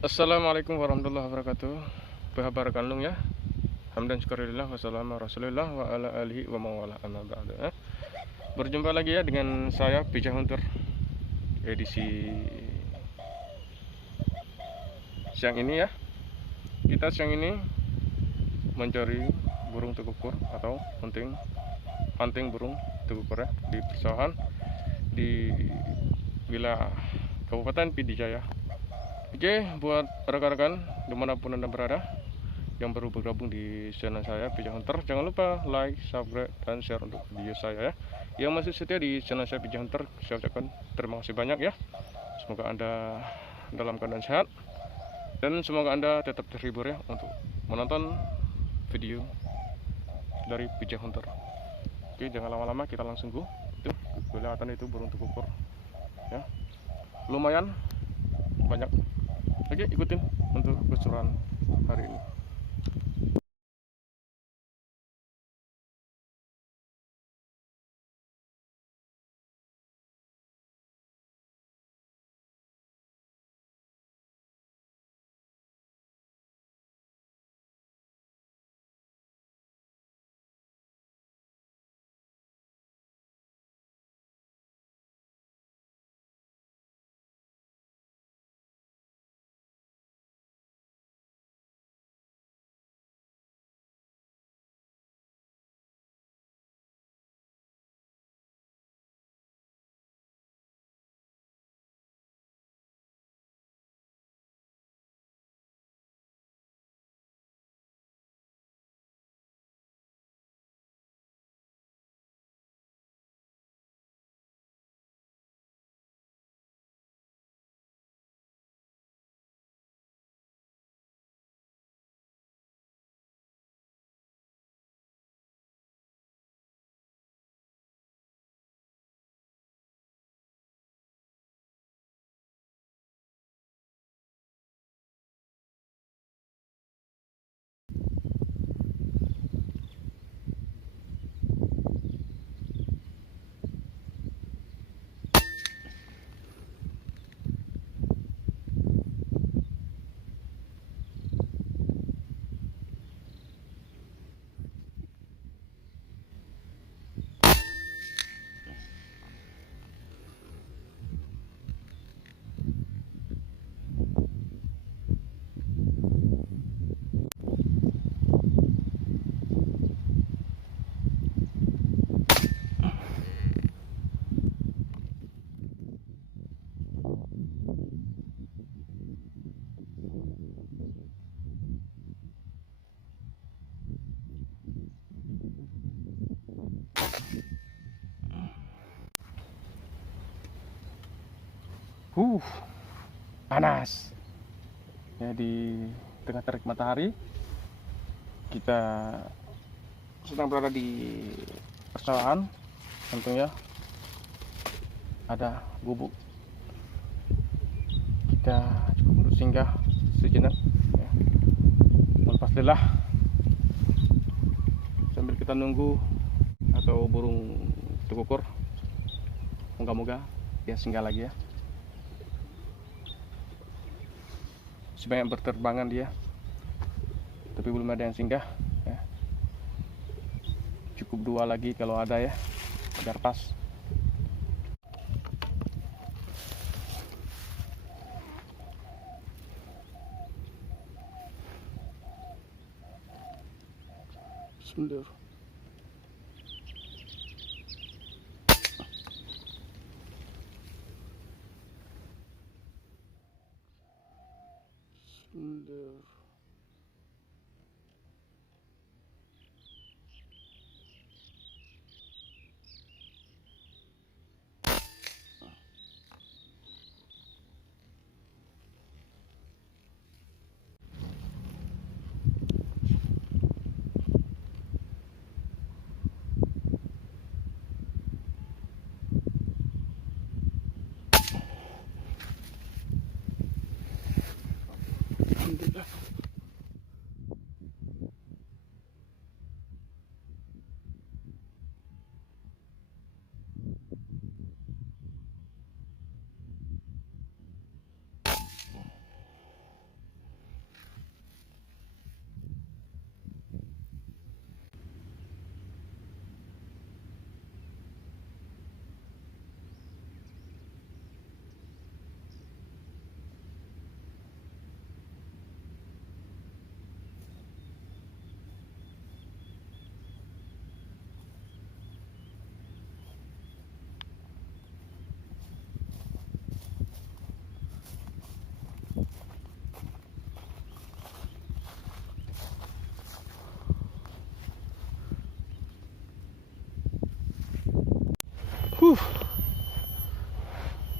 Assalamualaikum warahmatullahi wabarakatuh. Bahabarkan lung ya. Hamdan syukurillah wassalamu rasulillah wa ala alihi wa mawala amma ba'du. Berjumpa lagi ya dengan saya Bijak Hunter edisi siang ini ya. Kita siang ini mencari burung tekukur atau hunting burung tekukur ya di persawahan di wilayah Kabupaten Pidijaya. Oke, buat rekan-rekan dimanapun Anda berada yang baru bergabung di channel saya Bijak Hunter, jangan lupa like, subscribe, dan share untuk video saya ya. Yang masih setia di channel saya Bijak Hunter, saya ucapkan terima kasih banyak ya. Semoga Anda dalam keadaan sehat dan semoga Anda tetap terhibur ya untuk menonton video dari Bijak Hunter. Oke, jangan lama-lama, kita langsung go. Itu kelihatan itu burung tekukur ya, lumayan banyak. Oke, ikutin untuk keseruan hari ini. Huh, panas ya di tengah terik matahari. Kita sedang berada di persawahan, tentunya ada gubuk. Kita cukup untuk singgah sejenak ya, melepas lelah sambil kita nunggu atau burung tekukur. Moga-moga dia singgah lagi ya. Sebanyak berterbangan dia, tapi belum ada yang singgah ya. Cukup dua lagi kalau ada ya, agar pas. Bismillah. Bismillah. Alhamdulillah.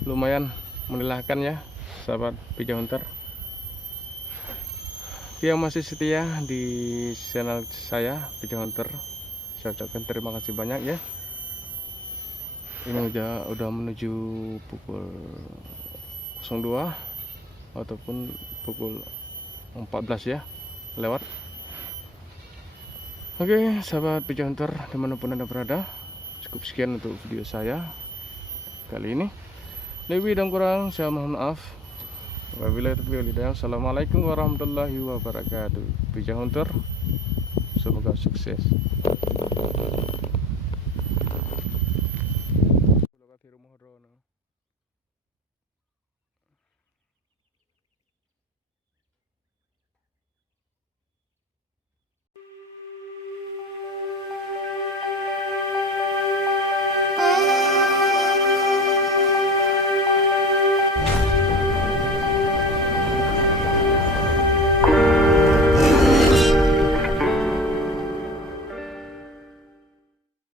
Lumayan melelahkan ya sahabat pigeon hunter. Yang masih setia di channel saya Pigeon Hunter, saya ucapkan terima kasih banyak ya. Ini udah menuju pukul 02 ataupun pukul 14 ya lewat. Oke sahabat Pigeon Hunter dimanapun anda berada, cukup sekian untuk video saya kali ini. Lebih dan kurang saya mohon maaf. Wabillahi taufiq wal hidayah. Assalamualaikum warahmatullahi wabarakatuh. Pigeon Hunter, semoga sukses.